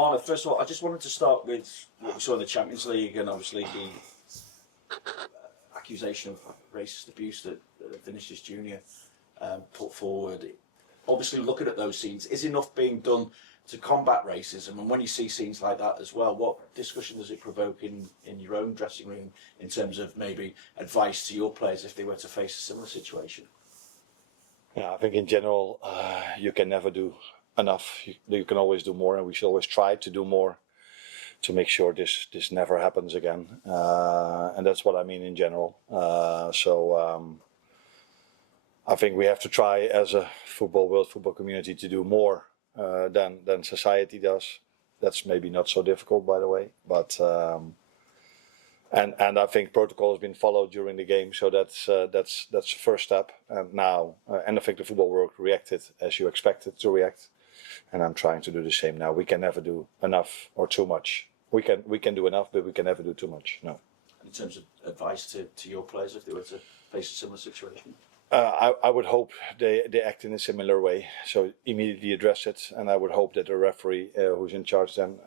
Arne, first of all, I just wanted to start with what we saw in the Champions League and obviously the accusation of racist abuse that Vinicius Junior put forward. Obviously, looking at those scenes, is enough being done to combat racism? And when you see scenes like that as well, what discussion does it provoke in your own dressing room in terms of maybe advice to your players if they were to face a similar situation? Yeah, I think in general, you can never do enough. You can always do more, and we should always try to do more to make sure this never happens again. And that's what I mean in general. I think we have to try as a world football community to do more than society does. That's maybe not so difficult, by the way. But and I think protocol has been followed during the game, so that's the first step. And now, and I think the football world reacted as you expected to react. And I'm trying to do the same now. We can never do enough or too much. We can do enough, but we can never do too much. No. In terms of advice to your players if they were to face a similar situation? I would hope they act in a similar way, so immediately address it, and I would hope that the referee who's in charge then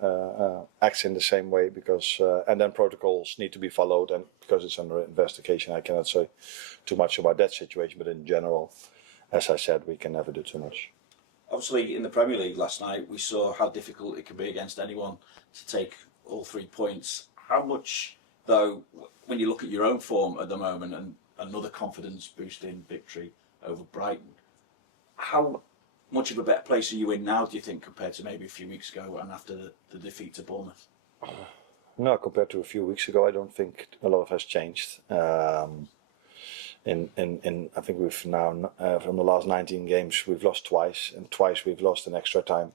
acts in the same way, because and then protocols need to be followed, and because it's under investigation I cannot say too much about that situation, but in general, as I said, we can never do too much. Obviously in the Premier League last night we saw how difficult it can be against anyone to take all 3 points. How much though, when you look at your own form at the moment and another confidence boosting victory over Brighton, how much of a better place are you in now, do you think, compared to maybe a few weeks ago and after the defeat to Bournemouth? No, compared to a few weeks ago, I don't think a lot has changed. I think we've now from the last 19 games we've lost twice, and twice we've lost in extra time.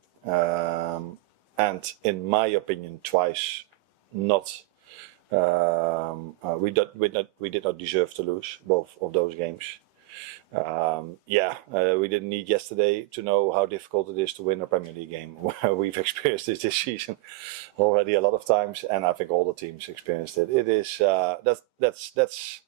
And in my opinion, twice not. We did not deserve to lose both of those games. We didn't need yesterday to know how difficult it is to win a Premier League game. We've experienced this season already a lot of times, and I think all the teams experienced it. It is that's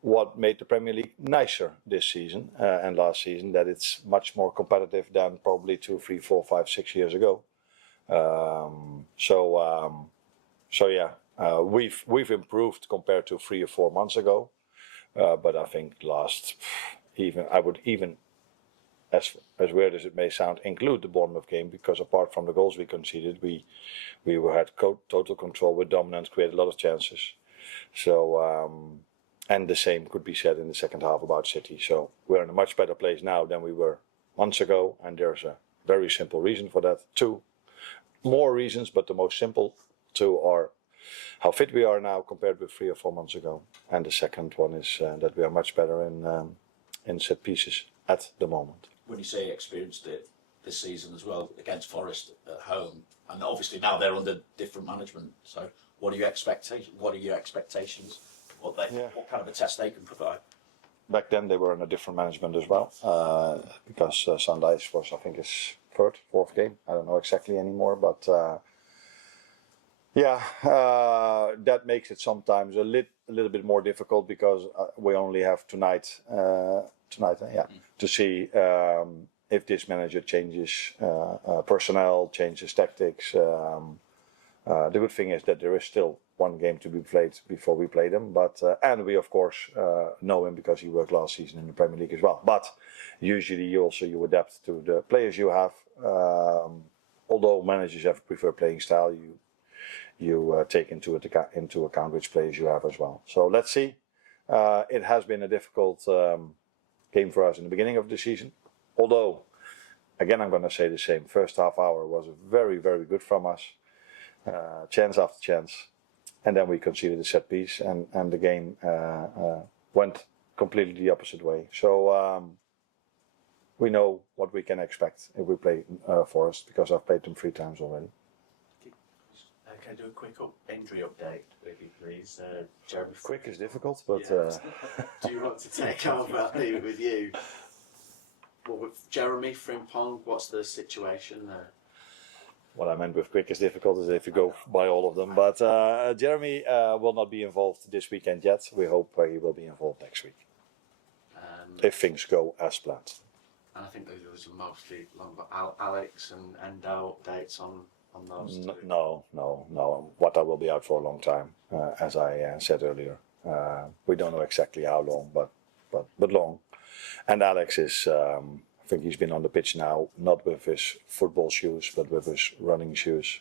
what made the Premier League nicer this season and last season. That it's much more competitive than probably 2, 3, 4, 5, 6 years ago. We've improved compared to 3 or 4 months ago, but I think I would even, as weird as it may sound, include the Bournemouth game, because apart from the goals we conceded, we had total control with dominance, created a lot of chances. So and the same could be said in the second half about City. So we're in a much better place now than we were months ago, and there's a very simple reason for that. 2 more reasons, but the most simple 2 are how fit we are now compared with 3 or 4 months ago, and the second one is that we are much better in set pieces at the moment. When you say you experienced it this season as well against Forest at home, and obviously now they're under different management, so what are your expectations? What kind of a test they can provide? Back then they were under different management as well, because Sandijs was, I think, his 3rd, 4th game. I don't know exactly anymore, but that makes it sometimes a little bit more difficult, because we only have tonight, to see if this manager changes personnel, changes tactics. The good thing is that there is still 1 game to be played before we play them, but and we of course know him because he worked last season in the Premier League as well. But usually you adapt to the players you have. Although managers have a preferred playing style, you take into account which players you have as well. So let's see. It has been a difficult game for us in the beginning of the season. Although, again, I'm going to say the same. First half hour was very, very good from us. Chance after chance. And then we conceded a set piece, and the game went completely the opposite way. So we know what we can expect if we play Forest, because I've played them 3 times already. Can I do a quick injury update with you, please? Jeremy. Quick is difficult, but... Do you want to take over? I'll leave it with you. Well, with Jeremy Frimpong, what's the situation there? What I meant with quick is difficult is if you go by all of them. But Jeremy will not be involved this weekend yet. We hope he will be involved next week. If things go as planned. And I think there was mostly long, but Alex and Endo updates on on those two? No. Wata will be out for a long time, as I said earlier. We don't know exactly how long, but long. And Alex is, I think he's been on the pitch now, not with his football shoes, but with his running shoes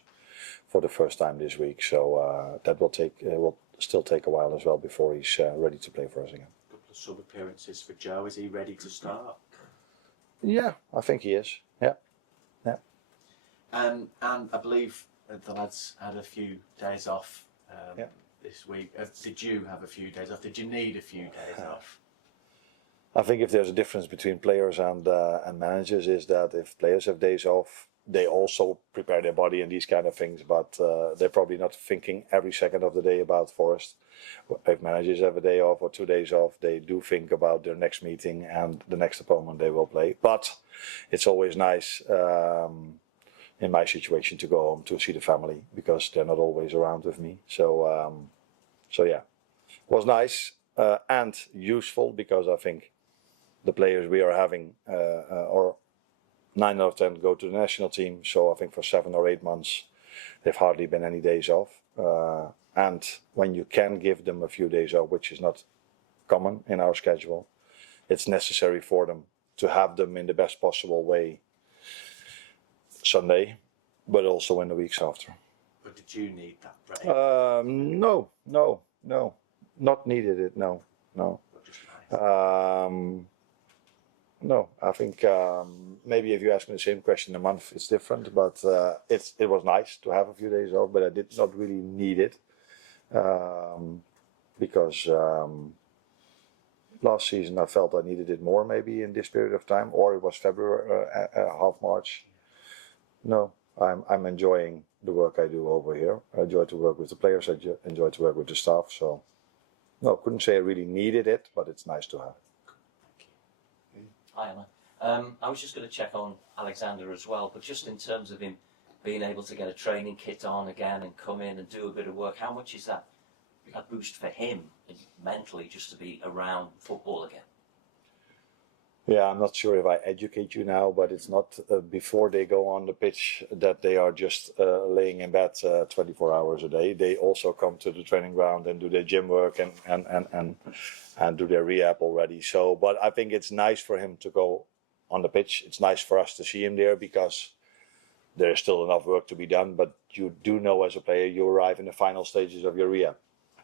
for the first time this week. So that will still take a while as well before he's ready to play for us again. A couple of sub appearances for Joe. Is he ready to start? Yeah, I think he is. Yeah. And I believe the lads had a few days off this week. Did you have a few days off? Did you need a few days off? I think if there's a difference between players and managers is that if players have days off, they also prepare their body and these kind of things, but they're probably not thinking every second of the day about Forest. If managers have a day off or 2 days off, they do think about their next meeting and the next opponent they will play. But it's always nice, in my situation, to go home to see the family because they're not always around with me. So yeah, it was nice and useful because I think the players we are having, or 9 out of 10 go to the national team. So I think for 7 or 8 months, they've hardly been any days off. And when you can give them a few days off, which is not common in our schedule, it's necessary for them to have them in the best possible way Sunday, but also in the weeks after. But did you need that break? No, not needed it. No. Just nice. No, I think maybe if you ask me the same question in a month, it's different. But it was nice to have a few days off, but I did not really need it because last season I felt I needed it more, maybe in this period of time, or it was February, half March. No, I'm enjoying the work I do over here. I enjoy to work with the players. I enjoy to work with the staff. So no, couldn't say I really needed it, but it's nice to have. Hi, Emma. I was just going to check on Alexander as well, but just in terms of him being able to get a training kit on again and come in and do a bit of work, how much is that a boost for him mentally just to be around football again? Yeah, I'm not sure if I educate you now, but it's not before they go on the pitch that they are just laying in bed 24 hours a day. They also come to the training ground and do their gym work and do their rehab already. So, but I think it's nice for him to go on the pitch. It's nice for us to see him there because there's still enough work to be done. But you do know as a player, you arrive in the final stages of your rehab,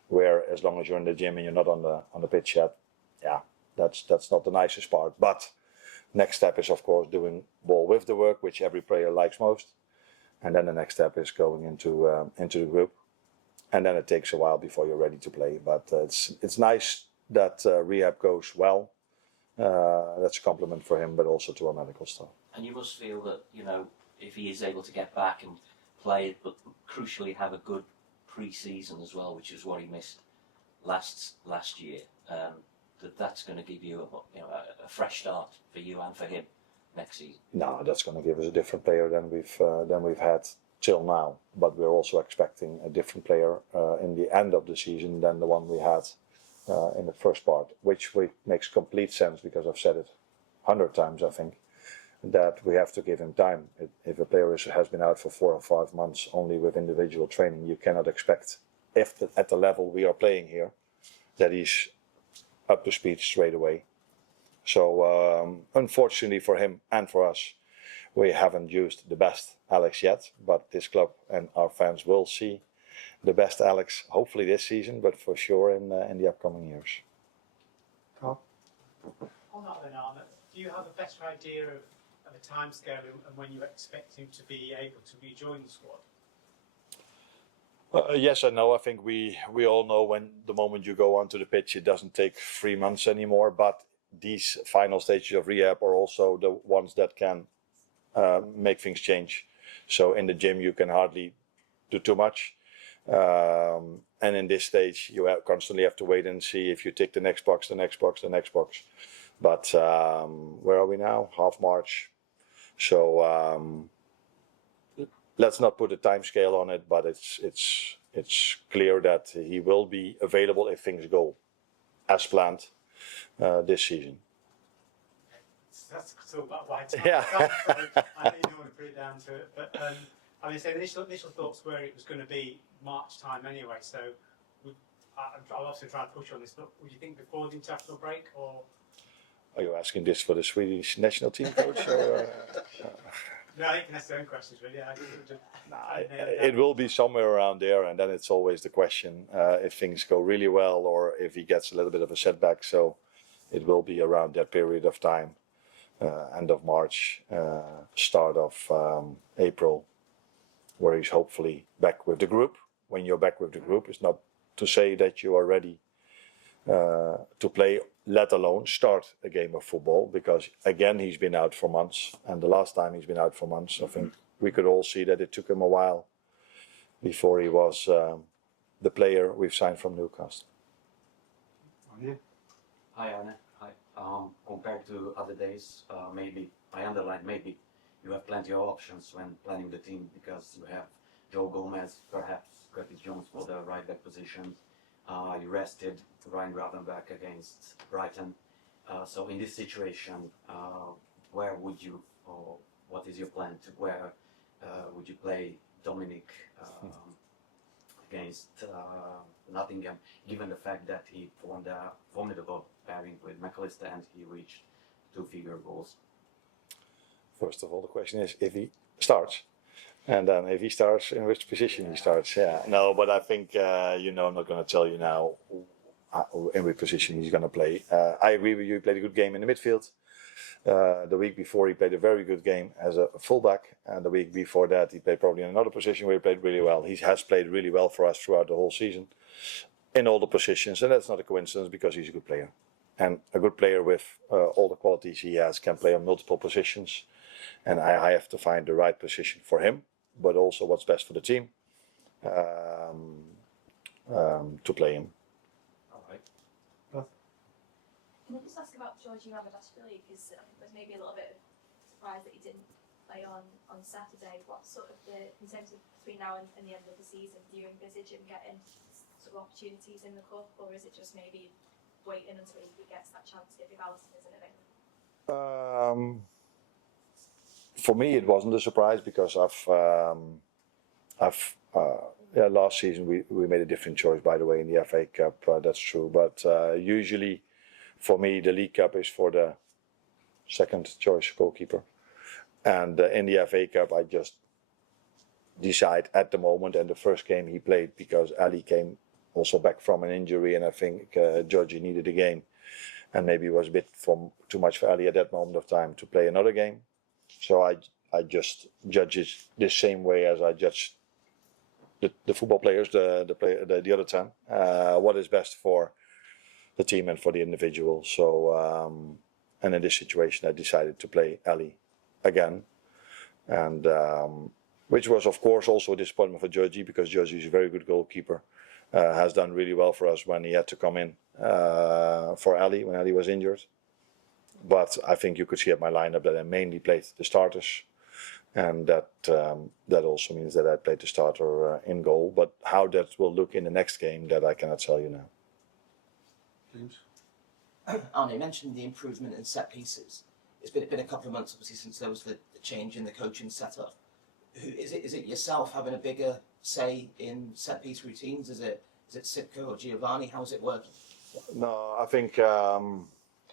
where as long as you're in the gym and you're not on the pitch yet, yeah. That's not the nicest part. But next step is of course doing ball with the work, which every player likes most. And then the next step is going into the group. And then it takes a while before you're ready to play. But it's nice that rehab goes well. That's a compliment for him, but also to our medical staff. And you must feel that, if he is able to get back and play, but crucially have a good pre-season as well, which is what he missed last year. That's going to give you a fresh start for you and for him next season. No, that's going to give us a different player than we've had till now. But we're also expecting a different player in the end of the season than the one we had in the first part, which makes complete sense because I've said it 100 times, I think, that we have to give him time. If a player has been out for 4 or 5 months only with individual training, you cannot expect, at the level we are playing here, that he's up to speed straight away. So unfortunately for him and for us, we haven't used the best Alex yet, but this club and our fans will see the best Alex hopefully this season, but for sure in the upcoming years. On that then, Arne, do you have a better idea of a timescale and when you expect him to be able to rejoin the squad? Yes and no. I think we all know when the moment you go onto the pitch, it doesn't take 3 months anymore. But these final stages of rehab are also the ones that can make things change. So in the gym, you can hardly do too much. And in this stage, you constantly have to wait and see if you tick the next box, the next box, the next box. But where are we now? Half March. So let's not put a time scale on it, but it's clear that he will be available if things go as planned this season. That's all about why time. Yeah. I didn't want to put it down to it, but I mean, so initial thoughts were it was going to be March time anyway. So I'll also try and push on this, but would you think before the international break or? Are you asking this for the Swedish national team coach? Or, No, I think that's the own questions really. it will be somewhere around there, and then it's always the question if things go really well or if he gets a little bit of a setback. So it will be around that period of time, end of March, start of April, where he's hopefully back with the group. When you're back with the group, it's not to say that you are ready to play, let alone start a game of football, because again he's been out for months, and the last time he's been out for months, I think we could all see that it took him a while before he was the player we've signed from Newcastle. Hi Arne. Hi. Compared to other days, maybe I underline maybe you have plenty of options when planning the team, because you have Joe Gomez, perhaps Curtis Jones for the right back position. You rested Ryan Gravenberch against Brighton. So in this situation, where would you, or what is your plan to where would you play Dominic against Nottingham, given the fact that he formed a formidable pairing with McAllister and he reached 2-figure goals? First of all, the question is if he starts. And then if he starts, in which position he starts. Yeah, no, but I think, I'm not going to tell you now in which position he's going to play. I agree with you, he played a good game in the midfield. The week before he played a very good game as a fullback. And the week before that he played probably in another position where he played really well. He has played really well for us throughout the whole season in all the positions. And that's not a coincidence because he's a good player. And a good player with all the qualities he has can play on multiple positions. And I have to find the right position for him, but also what's best for the team to play him. All right. Can I just ask about Georgie Ramadashvili, because I think there's maybe a little bit of surprise that he didn't play on Saturday. What sort of in terms of between now and the end of the season, do you envisage him getting sort of opportunities in the cup, or is it just maybe waiting until he gets that chance if Alisson isn't available? For me, it wasn't a surprise because last season we made a different choice, by the way, in the FA Cup. That's true, but usually for me the League Cup is for the second choice goalkeeper, and in the FA Cup I just decide at the moment. And the first game he played because Ali came also back from an injury, and I think Georgie needed a game, and maybe it was a bit too much for Ali at that moment of time to play another game. So I just judge it the same way as I judge the football players, the other 10. What is best for the team and for the individual. So and in this situation I decided to play Ali again, and which was of course also a disappointment for Georgie, because Georgie is a very good goalkeeper. Has done really well for us when he had to come in for Ali when Ali was injured. But I think you could see at my lineup that I mainly played the starters, and that also means that I played the starter in goal. But how that will look in the next game, that I cannot tell you now. James? Arne, you mentioned the improvement in set pieces. It's been a couple of months obviously since there was the change in the coaching setup. Is it yourself having a bigger say in set piece routines? Is it Sipka or Giovanni? How is it working? No, I think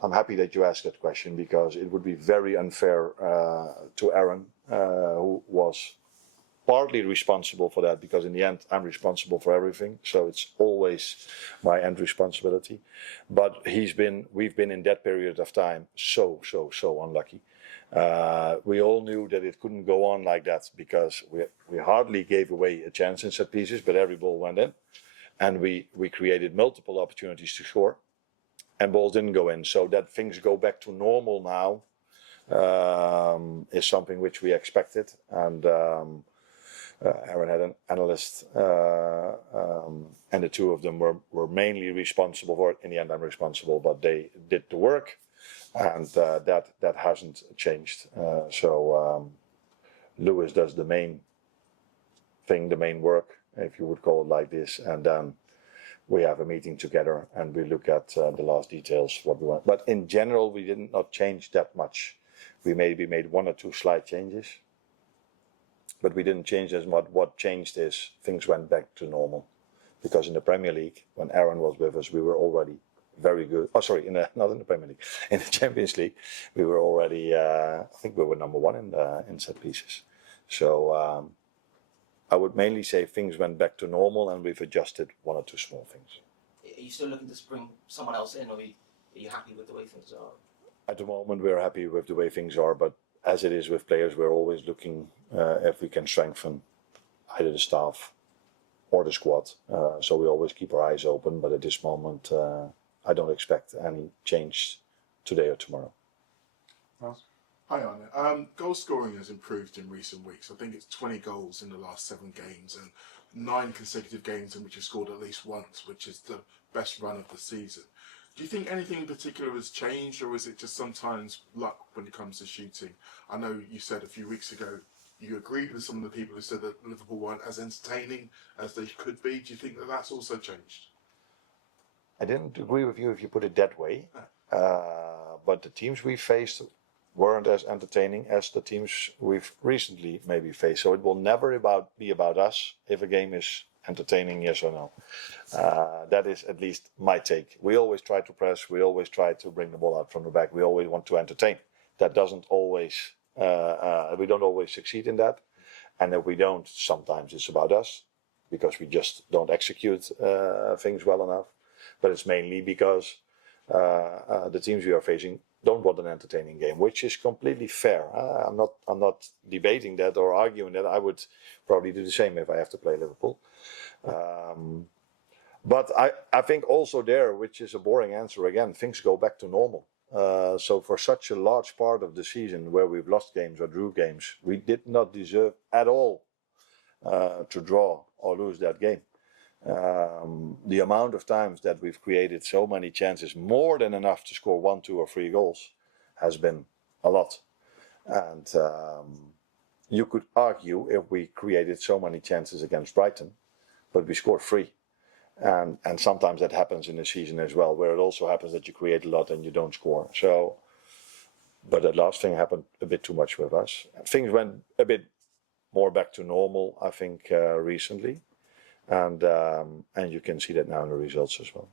I'm happy that you asked that question, because it would be very unfair to Aaron, who was partly responsible for that, because in the end I'm responsible for everything, so it's always my end responsibility. But we've been in that period of time so unlucky. We all knew that it couldn't go on like that, because we hardly gave away a chance in set pieces, but every ball went in, and we created multiple opportunities to score, and balls didn't go in. So that things go back to normal now is something which we expected. And Aaron had an analyst, and the two of them were mainly responsible for it. In the end, I'm responsible, but they did the work, and that hasn't changed. So Lewis does the main thing, the main work, if you would call it like this, and then we have a meeting together and we look at the last details, what we want. But in general, we did not change that much. We maybe made one or two slight changes. but we didn't change as much. What changed is things went back to normal, because in the Premier League, when Aaron was with us, we were already very good. Oh, sorry, not in the Premier League, in the Champions League, we were already. I think we were number one in set pieces. So I would mainly say things went back to normal, and we've adjusted one or two small things. Are you still looking to bring someone else in, or are you happy with the way things are? At the moment, we're happy with the way things are, but as it is with players, we're always looking if we can strengthen either the staff or the squad. So we always keep our eyes open, but at this moment, I don't expect any change today or tomorrow. Hi Arne. Goal scoring has improved in recent weeks. I think it's 20 goals in the last 7 games and 9 consecutive games in which you scored at least once, which is the best run of the season. Do you think anything in particular has changed, or is it just sometimes luck when it comes to shooting? I know you said a few weeks ago you agreed with some of the people who said that Liverpool weren't as entertaining as they could be. Do you think that that's also changed? I didn't agree with you if you put it that way, but the teams we faced weren't as entertaining as the teams we've recently maybe faced. So it will never be about us if a game is entertaining, yes or no. That is at least my take. We always try to press. We always try to bring the ball out from the back. We always want to entertain. That doesn't always, we don't always succeed in that. And if we don't, sometimes it's about us because we just don't execute things well enough. But it's mainly because the teams we are facing don't want an entertaining game, which is completely fair. I'm not debating that or arguing that. I would probably do the same if I have to play Liverpool. But I think also there, which is a boring answer again, things go back to normal. So for such a large part of the season where we've lost games or drew games, we did not deserve at all to draw or lose that game. The amount of times that we've created so many chances, more than enough to score 1, 2 or 3 goals, has been a lot. And you could argue if we created so many chances against Brighton, but we scored 3. And sometimes that happens in the season as well, where it also happens that you create a lot and you don't score. So, but that last thing happened a bit too much with us. Things went a bit more back to normal, I think, recently. And you can see that now in the results as well.